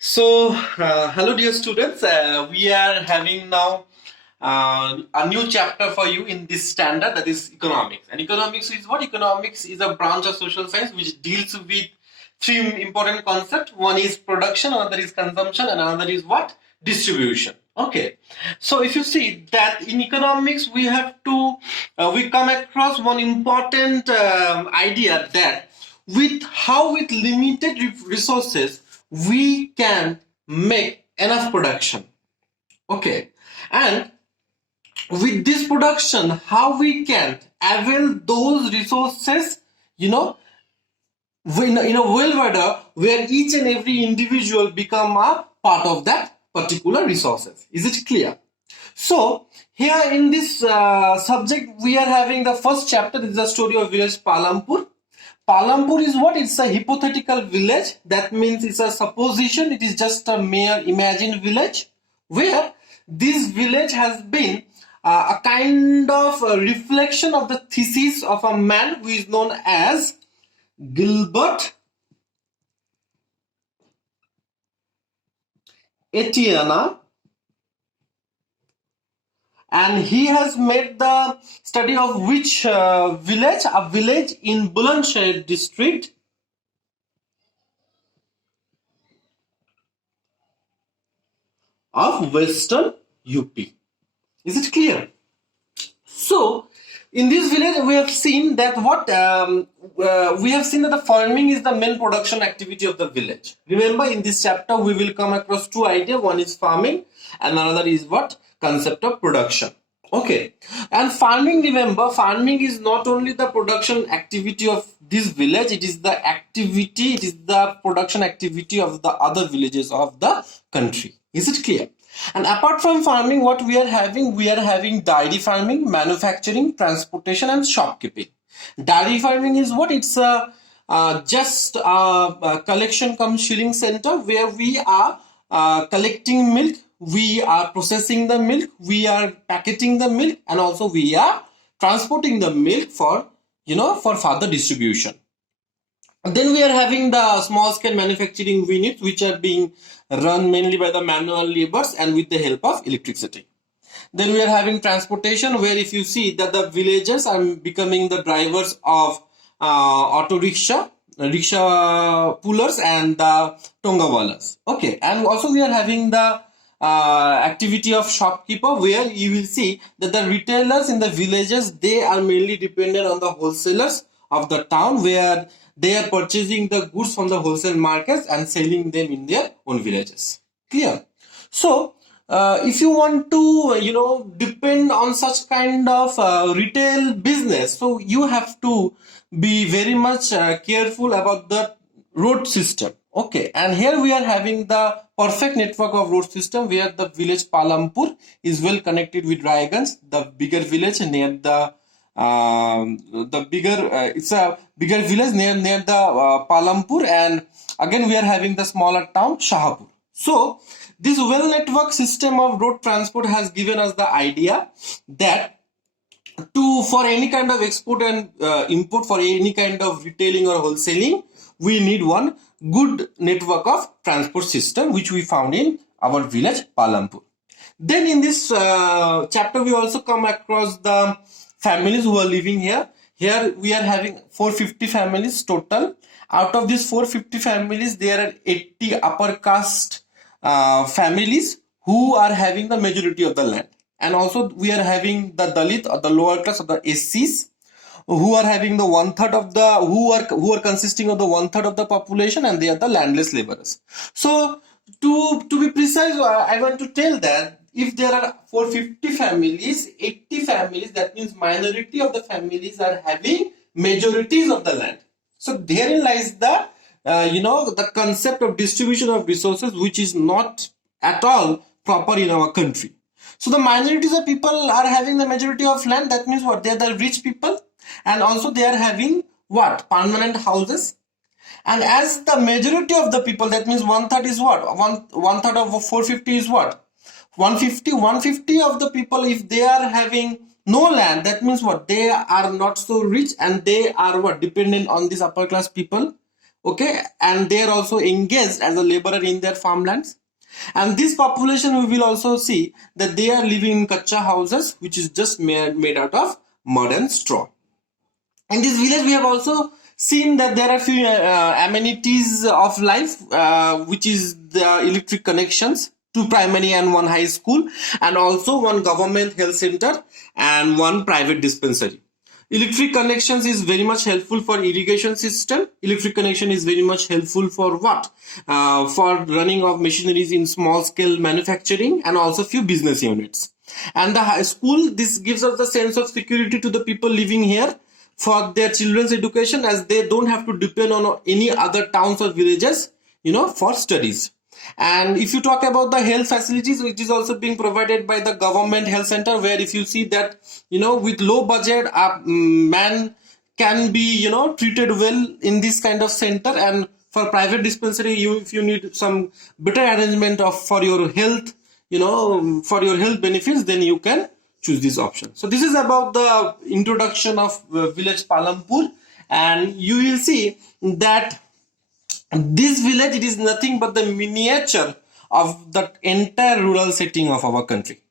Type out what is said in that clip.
Hello, dear students. We are having now a new chapter for you in this standard, that is economics. And economics is what? Economics is a branch of social science which deals with three important concepts. One is production, another is consumption, and another is what? Distribution. Okay. So if you see that in economics, we come across one important idea that with limited resources we can make enough production. Okay, and with this production, how we can avail those resources, in a world order where each and every individual become a part of that particular resources. Is it clear? So here in this subject, we are having the first chapter. This is the story of village Palampur. Palampur is what? It's a hypothetical village. That means it's a supposition. It is just a mere imagined village where this village has been a kind of a reflection of the thesis of a man who is known as Gilbert Etienne, and he has made the study of which village? A village in Bulandshahr district of Western UP. Is it clear? So, in this village, we have seen that the farming is the main production activity of the village. Remember, in this chapter, we will come across two ideas. One is farming, and another is what? Concept of production. Okay, and farming, remember, farming is not only the production activity of this village, it is the production activity of the other villages of the country. Is it clear? And apart from farming, what we are having? We are having dairy farming, manufacturing, transportation, and shopkeeping. Dairy farming is what? It's just a collection cum shilling center where we are collecting milk, we are processing the milk, we are packaging the milk, and also we are transporting the milk for further distribution. And then we are having the small scale manufacturing units which are being run mainly by the manual labors and with the help of electricity. Then we are having transportation, where if you see that the villagers are becoming the drivers of auto rickshaw, rickshaw pullers, and the tongawalas. Okay, and also we are having the activity of shopkeeper, where you will see that the retailers in the villages, they are mainly dependent on the wholesalers of the town, where they are purchasing the goods from the wholesale markets and selling them in their own villages. Clear? So if you want to depend on such kind of retail business, so you have to be very much careful about the road system. Okay, and here we are having the perfect network of road system, where the village Palampur is well connected with Raiganj, the bigger village near the it's a bigger village near the Palampur, and again we are having the smaller town Shahapur. So this well network system of road transport has given us the idea that for any kind of export and import, for any kind of retailing or wholesaling, we need one good network of transport system, which we found in our village Palampur. Then in this chapter, we also come across the families who are living here. Here we are having 450 families total. Out of these 450 families, there are 80 upper caste families who are having the majority of the land. And also we are having the Dalit, or the lower class, of the SCs, who are having the one-third of the, who are consisting of the one-third of the population, and they are the landless laborers. So to be precise, I want to tell that if there are 450 families, 80 families, that means minority of the families are having majorities of the land. So therein lies the the concept of distribution of resources, which is not at all proper in our country. So the minorities of people are having the majority of land. That means what? They are the rich people, and also they are having what? Permanent houses. And as the majority of the people, that means one-third is what? One-third of 450 is what? 150 of the people, if they are having no land, that means what? They are not so rich, and they are what? Dependent on these upper class people. okay, and they are also engaged as a laborer in their farmlands. And this population, we will also see that they are living in kacha houses, which is just made out of mud and straw. In this village, we have also seen that there are few amenities of life, which is the electric connections, 2 primary and 1 high school, and also 1 government health center and 1 private dispensary. Electric connections is very much helpful for irrigation system. Electric connection is very much helpful for what? For running of machineries in small scale manufacturing and also few business units. And the high school, this gives us the sense of security to the people living here for their children's education, as they don't have to depend on any other towns or villages, for studies. And if you talk about the health facilities, which is also being provided by the government health center, where if you see that, with low budget, a man can be, treated well in this kind of center. And for private dispensary, if you need some better arrangement for your health, for your health benefits, then you can choose this option. So this is about the introduction of village Palampur, and you will see that this village, it is nothing but the miniature of the entire rural setting of our country.